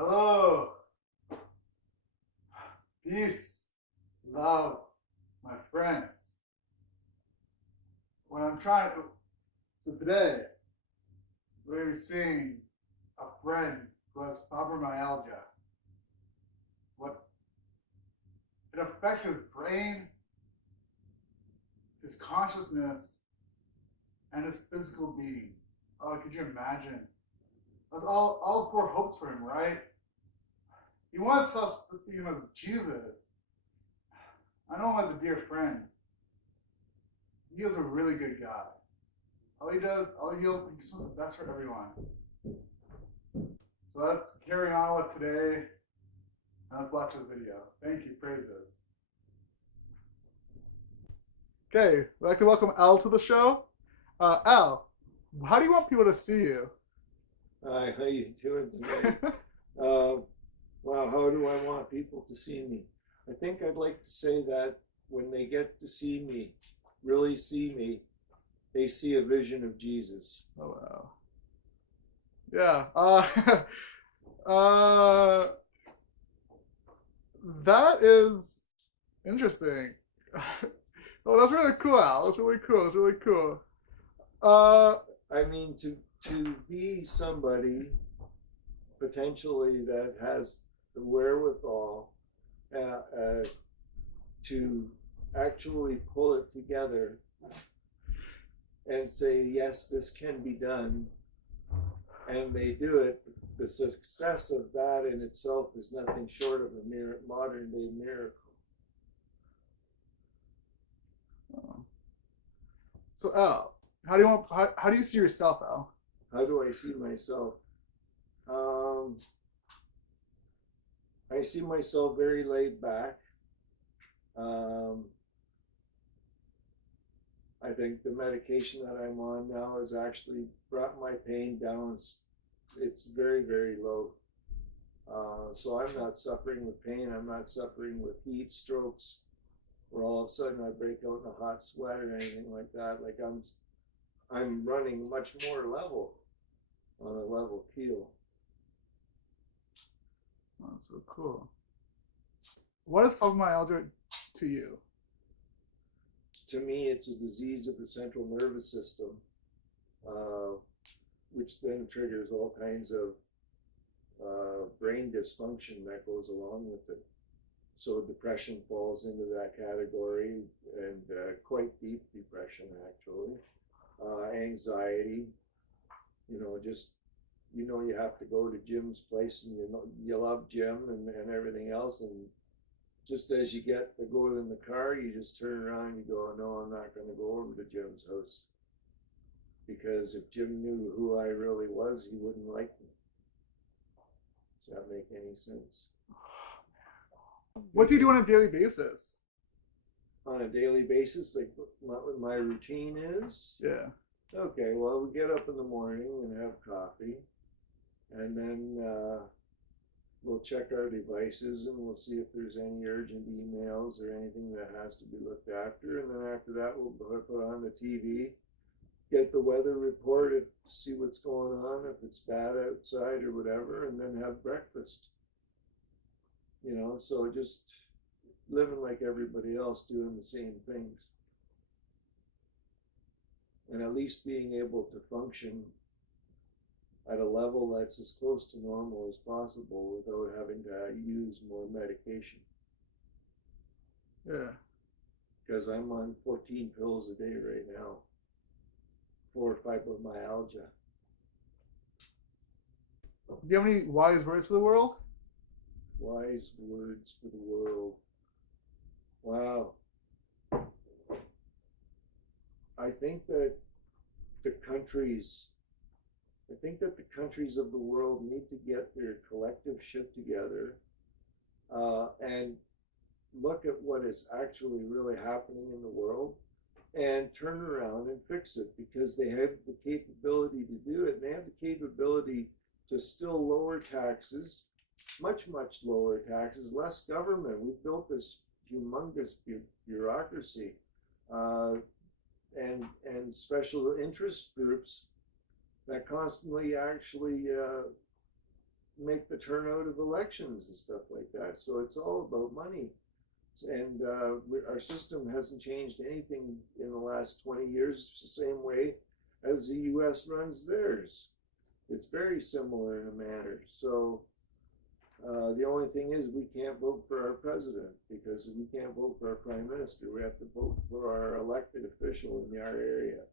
Hello, peace, love, my friends. When I'm trying to, so today we're going to be seeing a friend who has fibromyalgia. What it affects his brain, his consciousness, and his physical being. Oh, could you imagine? That's all four hopes for him, right? He wants us to see him as Jesus. I know him as a dear friend. He is a really good guy. He just wants the best for everyone. So let's carry on with today, and let's watch this video. Thank you, praises. Okay, I'd like to welcome Al to the show. Al, how do you want people to see you? Hi, how you doing today? Wow, how do I want people to see me? I think I'd like to say that when they get to see me, really see me, they see a vision of Jesus. Oh wow. Yeah. That is interesting. Oh, that's really cool, Al. That's really cool. That's really cool. I mean, to be somebody potentially that has the wherewithal to actually pull it together and say, yes, this can be done, and they do it, the success of that in itself is nothing short of a modern day miracle. So, Al, how do you see yourself, Al? How do I see myself? I see myself very laid back. I think the medication that I'm on now has actually brought my pain down. It's very, very low. So I'm not suffering with pain. I'm not suffering with heat strokes, where all of a sudden I break out in a hot sweat or anything like that. Like I'm running much more level, on a level keel. Oh, that's so cool. What is fibromyalgia to you? To me, it's a disease of the central nervous system, which then triggers all kinds of brain dysfunction that goes along with it. So depression falls into that category, and quite deep depression, actually. Anxiety, just, you have to go to Jim's place, and you love Jim and everything else, and just as you get to go in the car, you just turn around and you go, no, I'm not going to go over to Jim's house. Because if Jim knew who I really was, he wouldn't like me. Does that make any sense? What do you do on a daily basis? On a daily basis, like what my routine is? Yeah. Okay, well, we get up in the morning and have coffee. And then we'll check our devices, and we'll see if there's any urgent emails or anything that has to be looked after. And then after that, we'll put on the TV, get the weather report, and see what's going on, if it's bad outside or whatever, and then have breakfast. So just living like everybody else, doing the same things. And at least being able to function at a level that's as close to normal as possible without having to use more medication. Yeah. Because I'm on 14 pills a day right now for fibromyalgia. Do you have any wise words for the world? Wise words for the world. Wow. I think that the countries of the world need to get their collective shit together and look at what is actually really happening in the world and turn around and fix it, because they have the capability to do it. And they have the capability to still lower taxes, much, much lower taxes, less government. We've built this humongous bureaucracy and special interest groups that constantly actually make the turnout of elections and stuff like that. So it's all about money. And our system hasn't changed anything in the last 20 years. It's the same way as the US runs theirs. It's very similar in a manner. So the only thing is we can't vote for our president, because we can't vote for our prime minister. We have to vote for our elected official in our area.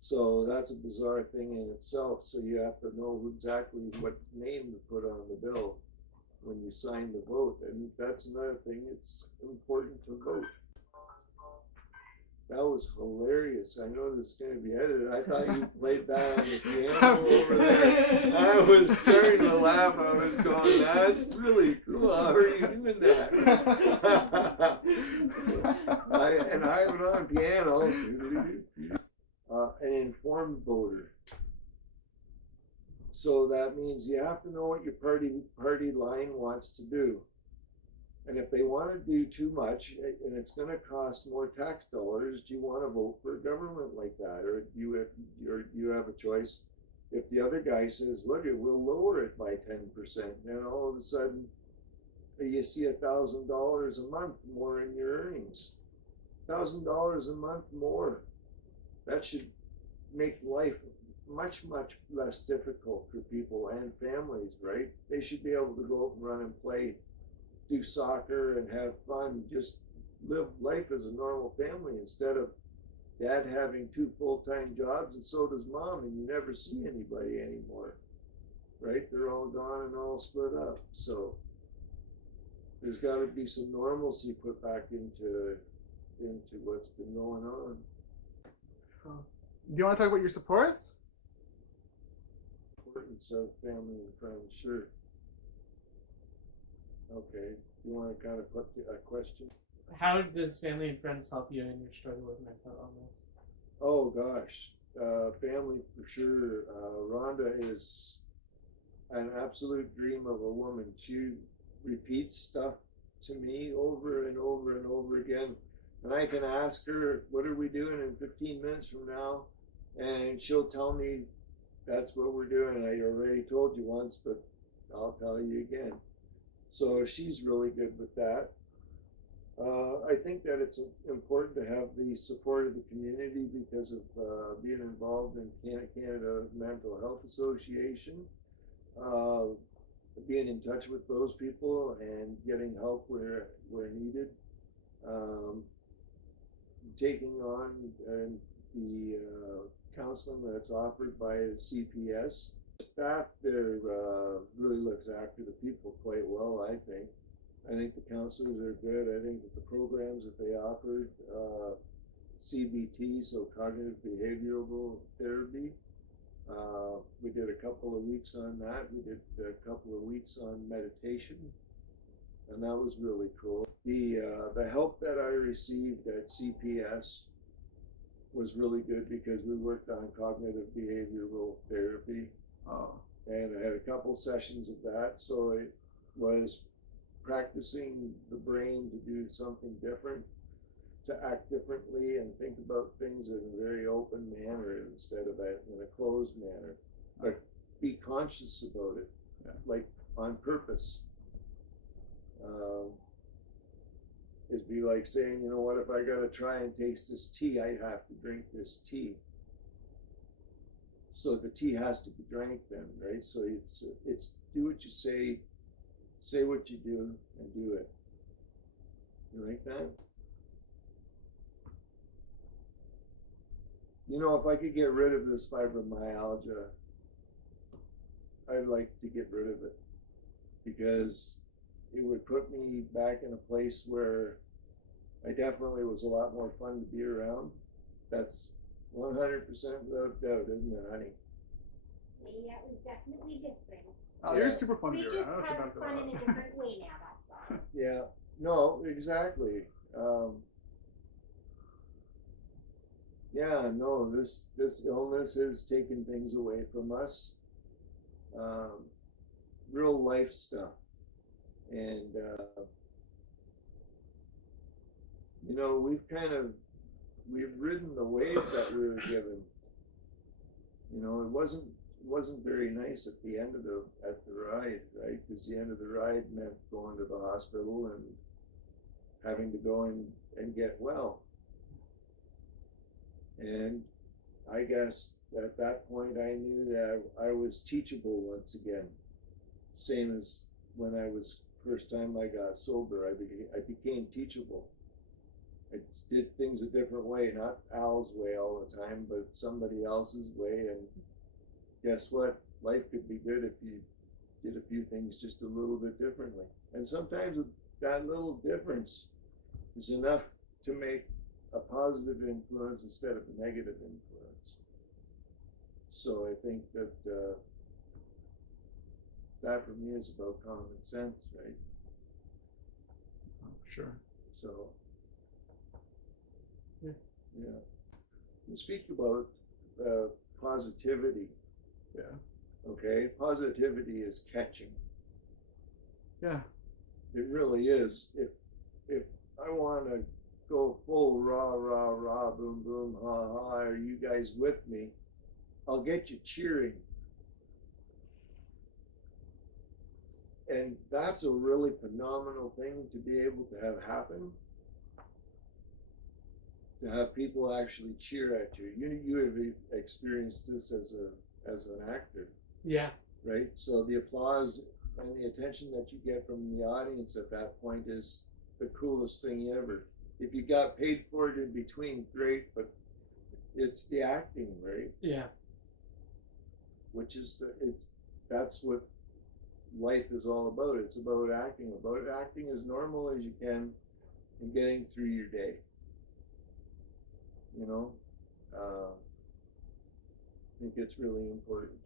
So that's a bizarre thing in itself. So you have to know exactly what name to put on the bill when you sign the vote. And that's another thing. It's important to vote. That was hilarious. I know this is going to be edited. I thought you played that on the piano over there. I was starting to laugh. I was going, that's really cool. How are you doing that? And I went on piano. An informed voter. So that means you have to know what your party line wants to do. And if they want to do too much, and it's going to cost more tax dollars, do you want to vote for a government like that? Or do you have a choice? If the other guy says, look, it will lower it by 10%, then all of a sudden you see $1,000 a month more in your earnings. $1,000 a month more. That should make life much, much less difficult for people and families, right? They should be able to go out and run and play, do soccer and have fun, just live life as a normal family instead of dad having 2 full-time jobs and so does mom, and you never see anybody anymore, right? They're all gone and all split up. So there's got to be some normalcy put back into what's been going on. Do you want to talk about your supports? Importance of family and friends, sure. Okay, you want to kind of put a question? How does family and friends help you in your struggle with mental illness? Oh gosh, family for sure. Rhonda is an absolute dream of a woman. She repeats stuff to me over and over and over again. And I can ask her, what are we doing in 15 minutes from now? And she'll tell me, that's what we're doing. I already told you once, but I'll tell you again. So she's really good with that. I think that it's important to have the support of the community because of being involved in Canada Mental Health Association, being in touch with those people and getting help where needed, taking on the counseling that's offered by the CPS. Staff there really looks after the people quite well, I think. I think the counselors are good. I think that the programs that they offered, CBT, so cognitive behavioral therapy, we did a couple of weeks on that. We did a couple of weeks on meditation, and that was really cool. The help that I received at CPS was really good because we worked on cognitive behavioral therapy. And I had a couple sessions of that, so it was practicing the brain to do something different, to act differently and think about things in a very open manner instead of in a closed manner, but be conscious about it, like on purpose. It'd be like saying, you know what, if I gotta try and taste this tea, I have to drink this tea. So the tea has to be drank then, right? So it's do what you say what you do, and do it. You like that? You know, if I could get rid of this fibromyalgia, I'd like to get rid of it because it would put me back in a place where I definitely was a lot more fun to be around. That's 100% without doubt, isn't it, honey? Yeah, it was definitely different. Oh, you're super fun to We be just around. have fun in a different way now, that's all. Yeah, no, exactly. Yeah, no, this illness is taking things away from us. Real life stuff. And, you know, we've ridden the wave that we were given. You know, it wasn't wasn't very nice at the end of the ride, right? Because the end of the ride meant going to the hospital and having to go and get well. And I guess at that point I knew that I was teachable once again. Same as when I was first time I got sober, I became teachable. I did things a different way, not Al's way all the time, but somebody else's way. And guess what? Life could be good if you did a few things just a little bit differently. And sometimes that little difference is enough to make a positive influence instead of a negative influence. So I think that that for me is about common sense, right? Sure. So, Yeah. yeah. You speak about positivity. Yeah. Okay, positivity is catching. Yeah. It really is. If I want to go full rah rah rah boom boom ha ha, are you guys with me? I'll get you cheering. And that's a really phenomenal thing to be able to have happen. To have people actually cheer at you. You have experienced this as an actor, Yeah. right? So the applause and the attention that you get from the audience at that point is the coolest thing ever. If you got paid for it in between, great, but it's the acting, right? Yeah. Which is that's what life is all about. It's about acting as normal as you can and getting through your day. You know, I think it's really important.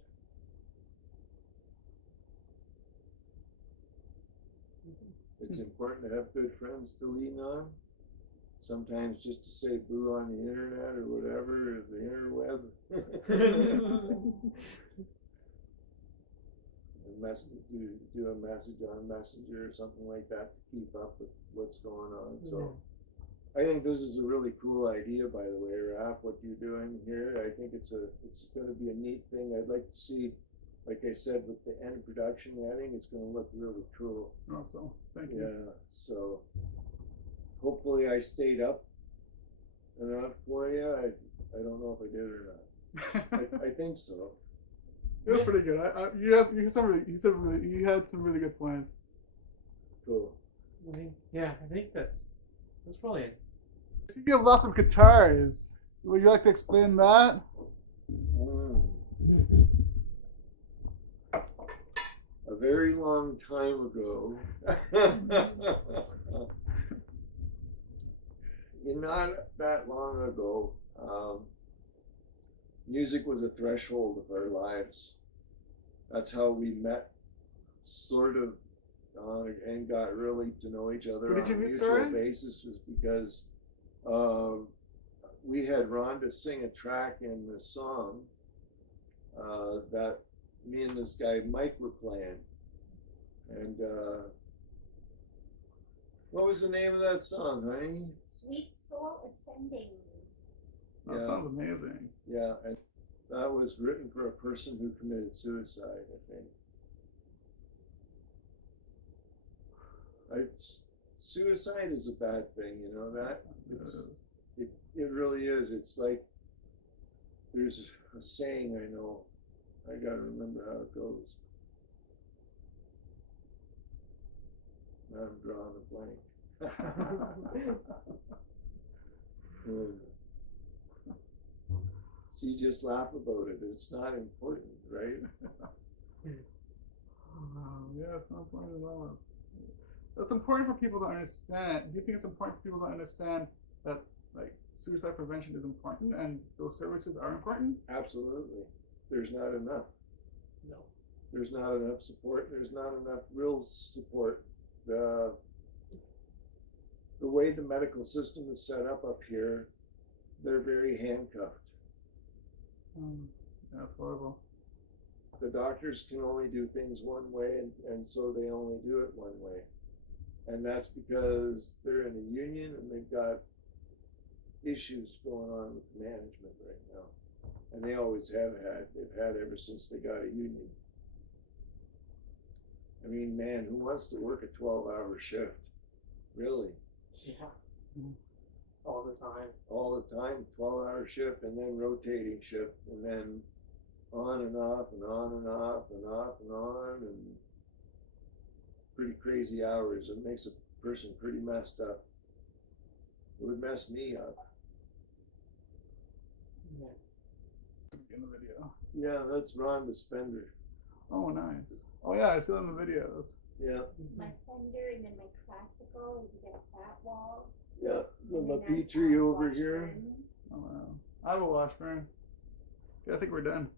It's important to have good friends to lean on. Sometimes just to say boo on the internet or whatever, or the interweb. Do a message on Messenger or something like that to keep up with what's going on. So I think this is a really cool idea, by the way, Raph, what you're doing here. I think it's going to be a neat thing. I'd like to see, like I said, with the end production, I think it's going to look really cool. Awesome. Thank you. Yeah, so hopefully I stayed up enough for you. I don't know if I did or not. I think so. It was pretty good. You had some really good points. Cool. I think that's probably it. Speaking of lots of guitars, would you like to explain that? A very long time ago, not that long ago, music was a threshold of our lives. That's how we met, sort of, and got really to know each other on a mutual basis, was because we had Rhonda sing a track in the song that me and this guy Mike were playing. And what was the name of that song, honey? Sweet Soul Ascending. That sounds amazing. Yeah, and that was written for a person who committed suicide, I think. Suicide is a bad thing, you know that? It really is. It's like, there's a saying I know. I gotta remember how it goes. Now I'm drawing a blank. See, just laugh about it. It's not important, right? Yeah, it's not important at all. That's important for people to understand. Do you think it's important for people to understand that, like, suicide prevention is important and those services are important? Absolutely. There's not enough. No. There's not enough support. There's not enough real support. The way the medical system is set up here, they're very handcuffed. That's horrible. The doctors can only do things one way, and so they only do it one way. And that's because they're in a union and they've got issues going on with management right now. And they always have had, they've had ever since they got a union. I mean, man, who wants to work a 12-hour shift? Really? Yeah. All the time. All the time, 12-hour shift and then rotating shift and then on and off and on and off and off and on and pretty crazy hours. It makes a person pretty messed up. It would mess me up. Yeah. In the video. Yeah, that's Ron the Spender. Oh, nice. Oh yeah, I see them in the videos. Yeah, My Fender and then my classical is against that wall. yeah. The And then that's Petrie Al's over here. Washburn. Oh wow. I have a Washburn. Okay, I think we're done.